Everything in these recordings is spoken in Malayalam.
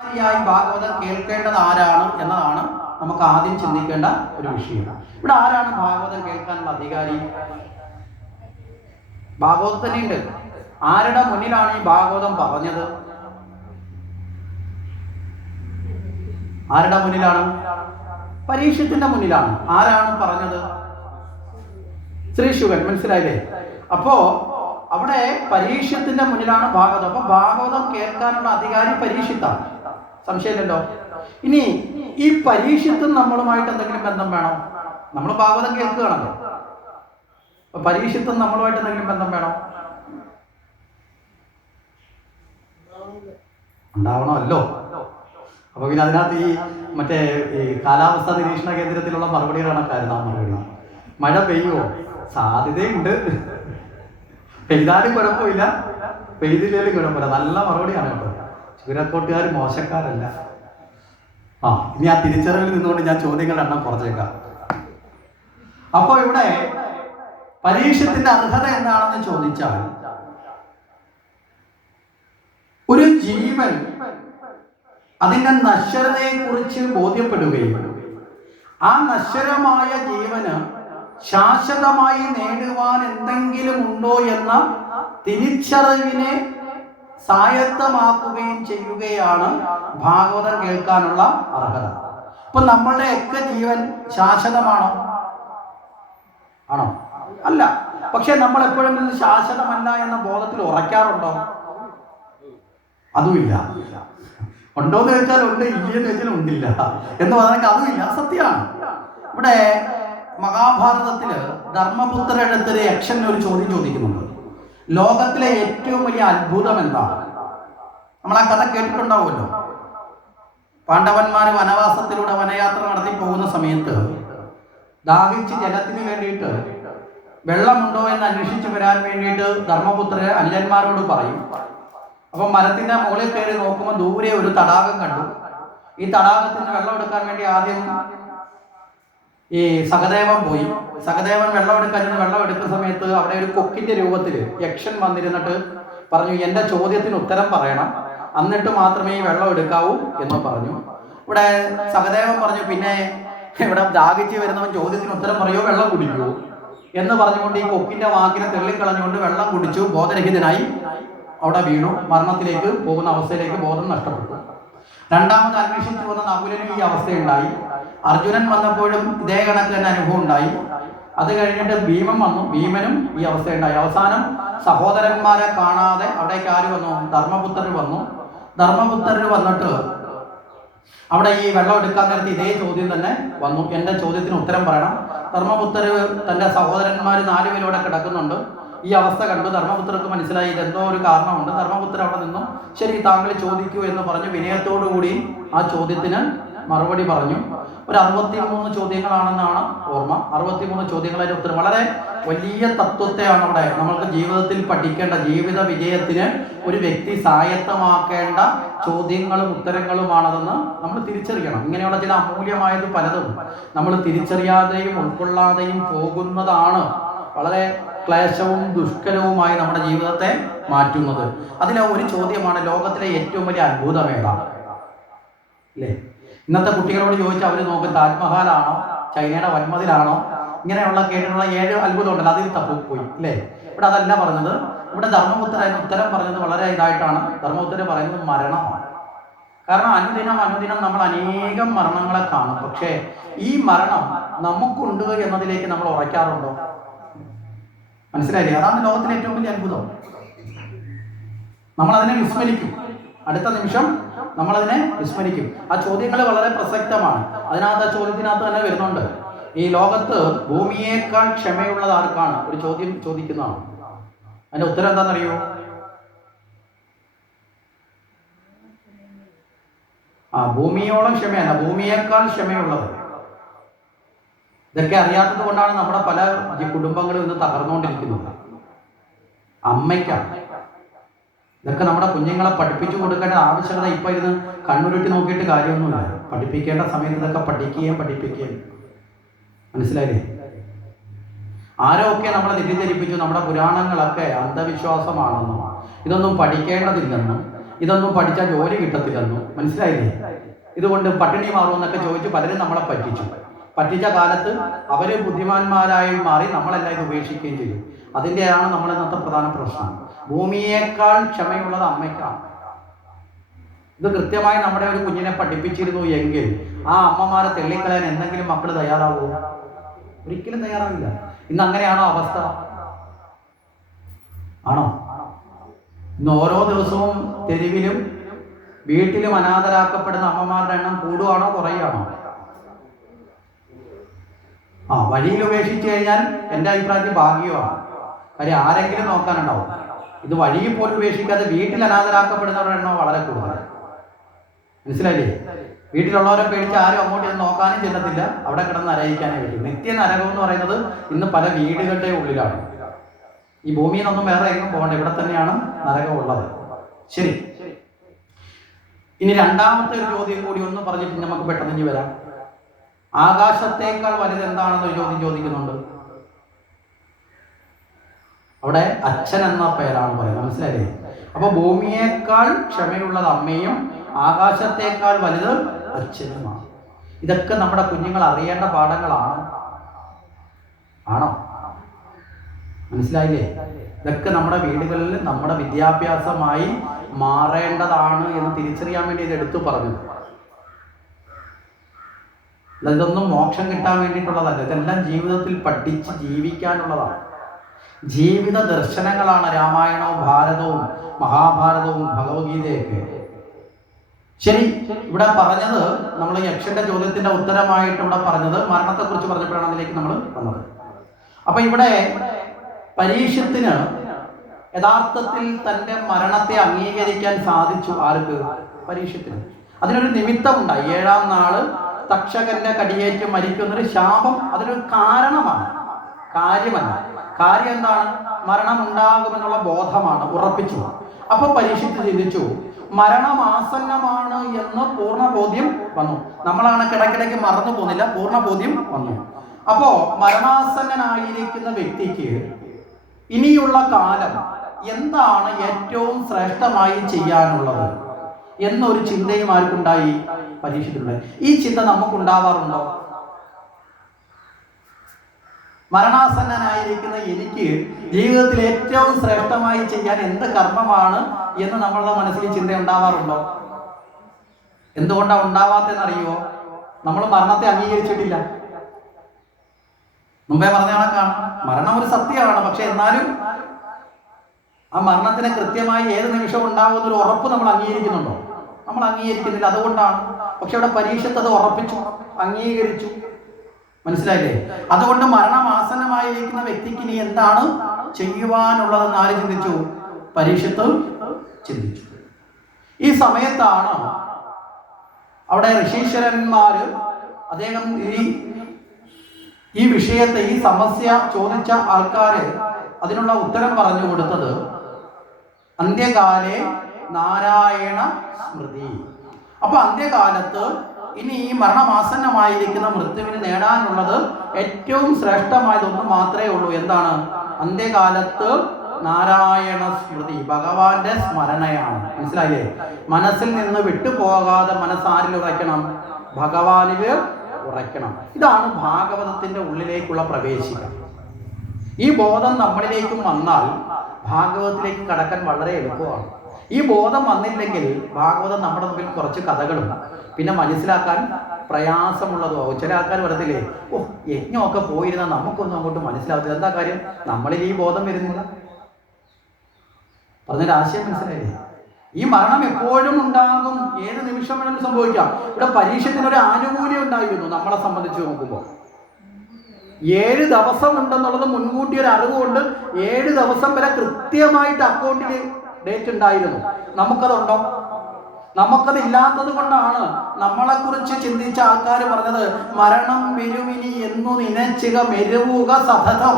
ശരിയായി ഭാഗവതം കേൾക്കേണ്ടത് ആരാണ് എന്നതാണ് നമുക്ക് ആദ്യം ചിന്തിക്കേണ്ട ഒരു വിഷയം. ഇവിടെ ആരാണ് ഭാഗവതം കേൾക്കാനുള്ള അധികാരി? ഭാഗവതം തന്നെയുണ്ട്. ആരുടെ മുന്നിലാണ് ഈ ഭാഗവതം പറഞ്ഞത്? ആരുടെ മുന്നിലാണ്? പരീക്ഷത്തിന്റെ മുന്നിലാണ്. ആരാണ് പറഞ്ഞത്? ശ്രീ ശുഗൻ മനസ്സിലായില്ലേ? അപ്പോ അവിടെ പരീക്ഷത്തിന്റെ മുന്നിലാണ് ഭാഗവതം. അപ്പൊ ഭാഗവതം കേൾക്കാനുള്ള അധികാരി പരീക്ഷിത്താണ്. സംശയമില്ലല്ലോ. ഇനി ഈ പരീക്ഷത്തും നമ്മളുമായിട്ട് എന്തെങ്കിലും ബന്ധം വേണോ? നമ്മൾ ഭാഗവതം കേൾക്കുകയാണല്ലോ. അപ്പൊ പരീക്ഷത്തും നമ്മളുമായിട്ട് എന്തെങ്കിലും ബന്ധം വേണോ? ഉണ്ടാവണമല്ലോ. അപ്പൊ പിന്നെ അതിനകത്ത് ഈ മറ്റേ ഈ കാലാവസ്ഥാ നിരീക്ഷണ കേന്ദ്രത്തിലുള്ള മറുപടികളാണ് ആ മറുപടി. മഴ പെയ്യുമോ സാധ്യതയുണ്ട്. പെയ്താലും കുഴപ്പമില്ല. പെയ്തില്ലേലും കുഴപ്പമില്ല. നല്ല മറുപടിയാണ് കേട്ടോ. ചുരക്കോട്ടുകാർ മോശക്കാരല്ല. ആ ഇനി ആ തിരിച്ചറിവിൽ നിന്നുകൊണ്ട് ഞാൻ ചോദ്യങ്ങളുടെ എണ്ണം കുറച്ചേക്കാം. അപ്പോൾ ഇവിടെ പരീക്ഷത്തിന്റെ അർഹത എന്താണെന്ന് ചോദിച്ചാൽ ഒരു ജീവൻ അതിന്റെ നശ്വരതയെ കുറിച്ച് ബോധ്യപ്പെടുകയും ആ നശ്വരമായ ജീവന് ശാശ്വതമായി നേടുവാൻ എന്തെങ്കിലും ഉണ്ടോ എന്ന തിരിച്ചറിവിനെ സ്വായത്തമാക്കുകയും ചെയ്യുകയാണ് ഭാഗവതം കേൾക്കാനുള്ള അർഹത. അപ്പൊ നമ്മളുടെയൊക്കെ ജീവൻ ശാശ്വതമാണോ? ആണോ? അല്ല. പക്ഷെ നമ്മൾ എപ്പോഴും ഇത് ശാശ്വതമല്ല എന്ന ബോധത്തിൽ ഉറയ്ക്കാറുണ്ടോ? അതുമില്ല. ഉണ്ടോ എന്ന് ചോദിച്ചാൽ ഉണ്ട് ഇല്ലെന്ന് ചോദിച്ചാൽ ഉണ്ടില്ല എന്ന് പറഞ്ഞാൽ അതുമില്ല. സത്യമാണ്. ഇവിടെ മഹാഭാരതത്തിൽ ധർമ്മപുത്രടുത്തൊരു യക്ഷൻ ഒരു ചോദ്യം ചോദിക്കുന്നുണ്ട്. ലോകത്തിലെ ഏറ്റവും വലിയ അത്ഭുതം എന്താണ് നമ്മൾ ആ കഥ കേട്ടിട്ടുണ്ടാവുമല്ലോ. പാണ്ഡവന്മാർ വനവാസത്തിലൂടെ വനയാത്ര നടത്തി പോകുന്ന സമയത്ത് ദാഹിച്ച് ജലത്തിന് വേണ്ടിയിട്ട് വെള്ളമുണ്ടോ എന്ന് അന്വേഷിച്ചു വരാൻ വേണ്ടിയിട്ട് ധർമ്മപുത്ര അനുജന്മാരോട് പറയും. അപ്പം മരത്തിന്റെ മുകളിൽ കയറി നോക്കുമ്പോൾ ദൂരെ ഒരു തടാകം കണ്ടു. ഈ തടാകത്തിന് വെള്ളം എടുക്കാൻ വേണ്ടി ആദ്യം ഈ സഹദേവൻ പോയി. സഹദേവൻ വെള്ളം എടുക്കാൻ വെള്ളം എടുക്കുന്ന സമയത്ത് അവിടെ ഒരു കൊക്കിന്റെ രൂപത്തിൽ യക്ഷൻ വന്നിരുന്നിട്ട് പറഞ്ഞു എന്റെ ചോദ്യത്തിന് ഉത്തരം പറയണം. എന്നിട്ട് മാത്രമേ വെള്ളം എടുക്കാവൂ എന്ന് പറഞ്ഞു. ഇവിടെ സഹദേവൻ പറഞ്ഞു പിന്നെ ഇവിടെ ദാഹിച്ച് വരുന്നവൻ ചോദ്യത്തിന് ഉത്തരം പറയോ? വെള്ളം കുടിക്കുമോ എന്ന് പറഞ്ഞുകൊണ്ട് ഈ കൊക്കിന്റെ വാക്കിനെ തെള്ളിക്കളഞ്ഞുകൊണ്ട് വെള്ളം കുടിച്ചു. ബോധരഹിതനായി അവിടെ വീണു. മരണത്തിലേക്ക് പോകുന്ന അവസ്ഥയിലേക്ക് ബോധം നഷ്ടപ്പെട്ടു. രണ്ടാമത് അന്വേഷിച്ചു വന്ന നകുലനും ഈ അവസ്ഥയുണ്ടായി. അർജുനൻ വന്നപ്പോഴും ഇതേ കണക്ക് തന്നെ അനുഭവം ഉണ്ടായി. അത് കഴിഞ്ഞിട്ട് ഭീമൻ വന്നു. ഭീമനും ഈ അവസ്ഥയുണ്ടായി അവസാനം സഹോദരന്മാരെ കാണാതെ അവിടേക്ക് ആര് വന്നു? ധർമ്മപുത്രർ വന്നു. ധർമ്മപുത്രർ വന്നിട്ട് അവിടെ ഈ വെള്ളം എടുക്കാൻ നേരത്തെ ഇതേ ചോദ്യം തന്നെ വന്നു. എന്റെ ചോദ്യത്തിന് ഉത്തരം പറയണം. ധർമ്മപുത്രർ തന്റെ സഹോദരന്മാർ നാലുപേരോടെ കിടക്കുന്നുണ്ട്. ഈ അവസ്ഥ കണ്ടു. ധർമ്മപുത്രർക്ക് മനസ്സിലായി. ഇതെന്തോ ഒരു കാരണമുണ്ട്. ധർമ്മപുത്രർ അവിടെ നിന്നും ശരി താങ്കൾ ചോദിക്കൂ എന്ന് പറഞ്ഞു വിനയത്തോടു കൂടി ആ ചോദ്യത്തിന് മറുപടി പറഞ്ഞു. ഒരു അറുപത്തിമൂന്ന് ചോദ്യങ്ങളാണെന്നാണ് ഓർമ്മ. അറുപത്തിമൂന്ന് ചോദ്യങ്ങളുടെ ഉത്തരം. വളരെ വലിയ തത്വത്തെയാണ് അവിടെ നമ്മൾക്ക് ജീവിതത്തിൽ പഠിക്കേണ്ട ജീവിത വിജയത്തിന് ഒരു വ്യക്തി സായത്തമാക്കേണ്ട ചോദ്യങ്ങളും ഉത്തരങ്ങളുമാണതെന്ന് നമ്മൾ തിരിച്ചറിയണം. ഇങ്ങനെയുള്ള ചില അമൂല്യമായത് പലതും നമ്മൾ തിരിച്ചറിയാതെയും ഉൾക്കൊള്ളാതെയും പോകുന്നതാണ് വളരെ ക്ലേശവും ദുഷ്കരവുമായി നമ്മുടെ ജീവിതത്തെ മാറ്റുന്നത്. അതിലെ ഒരു ചോദ്യമാണ് ലോകത്തിലെ ഏറ്റവും വലിയ അത്ഭുതം ഏതാണ് അല്ലേ ഇന്നത്തെ കുട്ടികളോട് ചോദിച്ചാൽ അവർ നോക്കും താജ്മഹാലാണോ ചൈനയുടെ വൻമതിലാണോ? ഇങ്ങനെയുള്ള കേട്ടിട്ടുള്ള ഏഴ് അത്ഭുതം ഉണ്ടല്ലോ അതിൽ തപ്പിപ്പോയി അല്ലേ? ഇവിടെ അതല്ല പറഞ്ഞത്. ഇവിടെ ധർമ്മപുത്ര ഉത്തരം പറഞ്ഞത് വളരെ ഇതായിട്ടാണ്. ധർമ്മപുത്ര പറയുന്നത് മരണമാണ് കാരണം അനുദിനം അനുദിനം നമ്മൾ അനേകം മരണങ്ങളെ കാണും. പക്ഷേ ഈ മരണം നമുക്കുണ്ട് എന്നതിലേക്ക് നമ്മൾ ഉറയ്ക്കാറുണ്ടോ? മനസ്സിലായില്ലേ? അതാണ് ലോകത്തിലെ ഏറ്റവും വലിയ അത്ഭുതം. നമ്മൾ അതിനെ വിസ്മരിക്കും. അടുത്ത നിമിഷം നമ്മളതിനെ വിസ്മരിക്കും. ആ ചോദ്യങ്ങൾ വളരെ പ്രസക്തമാണ്. അതിനകത്ത് ആ ചോദ്യത്തിനകത്ത് തന്നെ വരുന്നുണ്ട്. ഈ ലോകത്ത് ഭൂമിയേക്കാൾ ക്ഷമയുള്ളത് ആർക്കാണ്? ഒരു ചോദ്യം ചോദിക്കുന്നതാണ്. അതിന്റെ ഉത്തരം എന്താണെന്നറിയോ? ആ ഭൂമിയോളം ക്ഷമയല്ല ഭൂമിയേക്കാൾ ക്ഷമയുള്ളത്. ഇതൊക്കെ അറിയാത്തത് കൊണ്ടാണ് നമ്മുടെ പല കുടുംബങ്ങളും ഇന്ന് തകർന്നുകൊണ്ടിരിക്കുന്നത്. അമ്മയ്ക്കാണ്. ഇതൊക്കെ നമ്മുടെ കുഞ്ഞുങ്ങളെ പഠിപ്പിച്ചു കൊടുക്കേണ്ട ആവശ്യകത ഇപ്പം ഇരുന്ന് കണ്ണുരുട്ടി നോക്കിയിട്ട് കാര്യമൊന്നുമില്ല. പഠിപ്പിക്കേണ്ട സമയത്ത് ഇതൊക്കെ പഠിക്കുകയും പഠിപ്പിക്കുകയും. മനസ്സിലായില്ലേ? ആരൊക്കെ നമ്മളെ തെറ്റിദ്ധരിപ്പിച്ചു? നമ്മുടെ പുരാണങ്ങളൊക്കെ അന്ധവിശ്വാസമാണെന്നും ഇതൊന്നും പഠിക്കേണ്ടതില്ലെന്നും ഇതൊന്നും പഠിച്ചാൽ ജോലി കിട്ടത്തില്ലെന്നും. മനസ്സിലായില്ലേ? ഇതുകൊണ്ട് പട്ടിണി മാറുമെന്നൊക്കെ ചോദിച്ച് പലരും നമ്മളെ പറ്റിച്ചു. പറ്റിച്ച കാലത്ത് അവർ ബുദ്ധിമാന്മാരായി മാറി നമ്മളെല്ലാം ഇത് ഉപേക്ഷിക്കുകയും ചെയ്യും അതിന്റെയാണ് നമ്മൾ ഇന്നത്തെ പ്രധാന പ്രശ്നം. ഭൂമിയേക്കാൾ ക്ഷമയുള്ളത് അമ്മയ്ക്കാണ്. ഇത് കൃത്യമായി നമ്മുടെ ഒരു കുഞ്ഞിനെ പഠിപ്പിച്ചിരുന്നു എങ്കിൽ ആ അമ്മമാരെ തെള്ളിക്കളയാൻ എന്തെങ്കിലും മക്കൾ തയ്യാറാവുമോ ഒരിക്കലും തയ്യാറാവില്ല. ഇന്ന് അങ്ങനെയാണോ അവസ്ഥ? ആണോ? ഇന്ന് ഓരോ ദിവസവും തെരുവിലും വീട്ടിലും അനാഥരാക്കപ്പെടുന്ന അമ്മമാരുടെ എണ്ണം കൂടുകയാണോ കുറയുകയാണോ ആ വഴിയിൽ ഉപേക്ഷിച്ചു കഴിഞ്ഞാൽ എന്റെ അഭിപ്രായത്തിൽ ഭാഗ്യമാണ്. കാര്യം ആരെങ്കിലും നോക്കാനുണ്ടാവും. ഇത് വഴിയിൽ പോലും ഉപേക്ഷിക്കാതെ വീട്ടിൽ അനാഥരാക്കപ്പെടുന്നവരുടെ എണ്ണം വളരെ കൂടുതൽ. മനസ്സിലായില്ലേ? വീട്ടിലുള്ളവരെ പേടിച്ച് ആരും അങ്ങോട്ട് ചെന്ന് നോക്കാനും ചെല്ലത്തില്ല. അവിടെ കിടന്ന് അരയിക്കാനേ പറ്റും. നിത്യ നരകം എന്ന് പറയുന്നത് ഇന്ന് പല വീടുകളുടെ ഉള്ളിലാണ്. ഈ ഭൂമിയിൽ നിന്നൊന്നും വേറെ എങ്ങും പോകണ്ട. ഇവിടെ തന്നെയാണ് നരകം ഉള്ളത്. ശരി. ഇനി രണ്ടാമത്തെ ഒരു ചോദ്യം കൂടി ഒന്ന് പറഞ്ഞിട്ട് നമുക്ക് പെട്ടെന്ന് ഇനി വരാം. ആകാശത്തേക്കാൾ വലുത് എന്താണെന്ന് ഒരു ചോദ്യം ചോദിക്കുന്നുണ്ട്. അവിടെ അച്ഛൻ എന്ന പേരാണ് പറയുന്നത്. മനസ്സിലായില്ലേ? അപ്പൊ ഭൂമിയേക്കാൾ ക്ഷമയുള്ളത് അമ്മയും ആകാശത്തേക്കാൾ വലുത് അച്ഛനുമാണ്. ഇതൊക്കെ നമ്മുടെ കുഞ്ഞുങ്ങൾ അറിയേണ്ട പാഠങ്ങളാണ്. ആണോ? മനസ്സിലായില്ലേ? ഇതൊക്കെ നമ്മുടെ വീടുകളിൽ നമ്മുടെ വിദ്യാഭ്യാസമായി മാറേണ്ടതാണ് എന്ന് തിരിച്ചറിയാൻ വേണ്ടി ഇത് എടുത്തു പറഞ്ഞു ഇതൊന്നും മോക്ഷം കിട്ടാൻ വേണ്ടിയിട്ടുള്ളതല്ല. ഇതെല്ലാം ജീവിതത്തിൽ പഠിച്ച് ജീവിക്കാനുള്ളതാണ്. ജീവിത ദർശനങ്ങളാണ് രാമായണവും ഭാരതവും മഹാഭാരതവും ഭഗവത്ഗീതയൊക്കെ. ശരി ഇവിടെ പറഞ്ഞത് നമ്മൾ യക്ഷന്റെ ചോദ്യത്തിന്റെ ഉത്തരമായിട്ട് ഇവിടെ പറഞ്ഞത് മരണത്തെക്കുറിച്ച് പറഞ്ഞപ്പോഴാണ് അതിലേക്ക് നമ്മൾ വന്നത്. അപ്പൊ ഇവിടെ പരീക്ഷത്തിന് യഥാർത്ഥത്തിൽ തന്റെ മരണത്തെ അംഗീകരിക്കാൻ സാധിച്ചു ആർക്ക്? പരീക്ഷത്തിന്. അതിനൊരു നിമിത്തമുണ്ടായി. ഏഴാം നാൾ തക്ഷകന്റെ കടിയേറ്റ് മരിക്കുന്നൊരു ശാപം അതൊരു കാരണമാണ്. കാര്യമല്ല. കാര്യം എന്താണ്? മരണം ഉണ്ടാകുമെന്നുള്ള ബോധമാണ് ഉറപ്പിച്ചു. അപ്പൊ പരീക്ഷിച്ച് ചിന്തിച്ചു. മരണമാസന്നമാണ് എന്ന് പൂർണ ബോധ്യം വന്നു. നമ്മളാണ് കിടക്കിടയ്ക്ക് മറന്നു പോകുന്നില്ല. പൂർണ ബോധ്യം വന്നു. അപ്പോ മരണാസന്നനായിരിക്കുന്ന വ്യക്തിക്ക് ഇനിയുള്ള കാലം എന്താണ് ഏറ്റവും ശ്രേഷ്ഠമായി ചെയ്യാനുള്ളത്? എന്നൊരു ചിന്തയും ആർക്കുണ്ടായി പരീക്ഷിച്ചിട്ടുള്ളത് ഈ ചിന്ത നമുക്കുണ്ടാവാറുണ്ടോ? മരണാസന്നനായിരിക്കുന്ന എനിക്ക് ജീവിതത്തിൽ ഏറ്റവും ശ്രേഷ്ഠമായി ചെയ്യാൻ എന്ത് കർമ്മമാണ് എന്ന് നമ്മളുടെ മനസ്സിൽ ചിന്ത ഉണ്ടാവാറുണ്ടോ? എന്തുകൊണ്ടാണ് ഉണ്ടാവാത്തെന്നറിയോ നമ്മൾ മരണത്തെ അംഗീകരിച്ചിട്ടില്ല. മുമ്പേ പറഞ്ഞ കണക്കാണ്. മരണം ഒരു സത്യമാണ് പക്ഷെ എന്നാലും ആ മരണത്തിന് കൃത്യമായി ഏത് നിമിഷം ഉണ്ടാകുമെന്നൊരു ഉറപ്പ് നമ്മൾ അംഗീകരിക്കുന്നുണ്ടോ? നമ്മൾ അംഗീകരിക്കുന്നില്ല. അതുകൊണ്ടാണ്. പക്ഷെ അവിടെ പരീക്ഷത്ത് അത് ഉറപ്പിച്ചു. അംഗീകരിച്ചു. മനസ്സിലായില്ലേ? അതുകൊണ്ട് മരണമാസന്നമായിരിക്കുന്ന വ്യക്തിക്ക് ഇനി എന്താണ് ചെയ്യുവാനുള്ളതെന്ന് ആര് ചിന്തിച്ചു? പരീക്ഷത്ത് ചിന്തിച്ചു. ഈ സമയത്താണ് അവിടെ ഋഷീശ്വരന്മാര് അദ്ദേഹം ഈ ഈ വിഷയത്തെ ഈ സമസ്യ ചോദിച്ച ആൾക്കാരെ അതിനുള്ള ഉത്തരം പറഞ്ഞു കൊടുത്തത് അന്ത്യകാലെ നാരായണ സ്മൃതി. അപ്പൊ അന്ത്യകാലത്ത് ഇനി ഈ മരണമാസന്നമായിരിക്കുന്ന മൃത്യുവിന് നേടാനുള്ളത് ഏറ്റവും ശ്രേഷ്ഠമായത് ഒന്ന് മാത്രമേ ഉള്ളൂ. എന്താണ്? അന്ത്യകാലത്ത് നാരായണ സ്മൃതി ഭഗവാന്റെ സ്മരണയാണ്. മനസ്സിലായില്ലേ? മനസ്സിൽ നിന്ന് വിട്ടുപോകാതെ മനസ്സാരിൽ ഉറയ്ക്കണം. ഭഗവാനിൽ ഉറയ്ക്കണം. ഇതാണ് ഭാഗവതത്തിന്റെ ഉള്ളിലേക്കുള്ള പ്രവേശിക. ഈ ബോധം നമ്മളിലേക്കും വന്നാൽ ഭാഗവതത്തിലേക്ക് കടക്കാൻ വളരെ എളുപ്പമാണ്. ഈ ബോധം വന്നില്ലെങ്കിൽ ഭാഗവതം നമ്മുടെ മുമ്പിൽ കുറച്ച് കഥകളും പിന്നെ മനസ്സിലാക്കാൻ പ്രയാസമുള്ളതോ ചില ആൾക്കാർ പറയത്തില്ലേ ഓ യജ്ഞമൊക്കെ പോയിരുന്നാൽ നമുക്കൊന്നും അങ്ങോട്ട് മനസ്സിലാവത്തില്ല. എന്താ കാര്യം? നമ്മളിൽ ഈ ബോധം വരുന്നില്ല. പറഞ്ഞൊരു ആശയം മനസ്സിലായില്ലേ? ഈ മരണം എപ്പോഴും ഉണ്ടാകും. ഏത് നിമിഷം വേണമെങ്കിലും സംഭവിക്കാം. ഇവിടെ പരീക്ഷത്തിനൊരു ആനുകൂല്യം ഉണ്ടായിരുന്നു നമ്മളെ സംബന്ധിച്ച് നോക്കുമ്പോൾ. ഏഴ് ദിവസം ഉണ്ടെന്നുള്ളത് മുൻകൂട്ടി ഒരു അറിവുകൊണ്ട് ഏഴ് ദിവസം വരെ കൃത്യമായിട്ട് അക്കൗണ്ടിൽ ഡേറ്റ് ഉണ്ടായിരുന്നു. നമുക്കതുണ്ടോ? നമുക്കത് ഇല്ലാത്തത് കൊണ്ടാണ് നമ്മളെ കുറിച്ച് ചിന്തിച്ച ആൾക്കാർ പറഞ്ഞത് മരണം വരുമിനി എന്നു നിനച്ചുക മെരുവുക സതതം.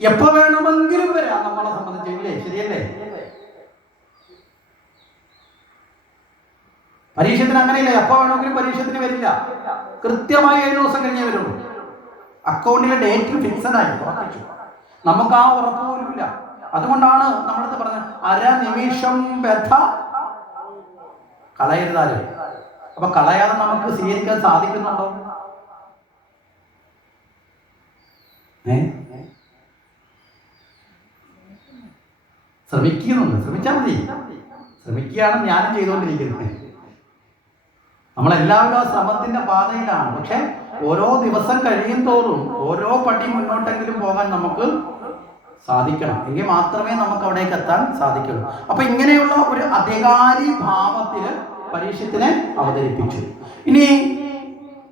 എപ്പോ വേണമെങ്കിലും വരാം നമ്മളെ സംബന്ധിച്ച് ഇല്ലേ? ശരിയല്ലേ? പരീക്ഷത്തിന് അങ്ങനെയില്ല? എപ്പോ വേണമെങ്കിലും പരീക്ഷത്തിന് വരില്ല. കൃത്യമായി ഏഴു ദിവസം കഴിഞ്ഞേ വരുള്ളൂ. അക്കൗണ്ടിലെ ഡേറ്റ് ഫിക്സഡ് ആയി ഉറപ്പിച്ചു. നമുക്ക് ആ ഉറപ്പ് പോലുമില്ല അതുകൊണ്ടാണ് നമ്മളത് പറഞ്ഞത് അരനിമിഷം വ്യഥ. കളയരുതാൽ അപ്പൊ കളയാതെ നമുക്ക് സ്വീകരിക്കാൻ സാധിക്കുന്നുണ്ടോ? ശ്രമിക്കുന്നുണ്ട്. ശ്രമിച്ചാൽ മതി. ശ്രമിക്കുകയാണ് ഞാനും ചെയ്തുകൊണ്ടിരിക്കുന്നത്. നമ്മളെല്ലാവരും ആ ശ്രമത്തിന്റെ പാതയിലാണ്. പക്ഷെ ഓരോ ദിവസം കഴിയും തോറും ഓരോ പടി മുന്നോട്ടെങ്കിലും പോകാൻ നമുക്ക് സാധിക്കണം. എങ്കിൽ മാത്രമേ നമുക്ക് അവിടേക്ക് എത്താൻ സാധിക്കുള്ളൂ. അപ്പൊ ഇങ്ങനെയുള്ള ഒരു അധികാരി ഭാവത്തിൽ പരീക്ഷത്തിനെ അവതരിപ്പിച്ചു. ഇനി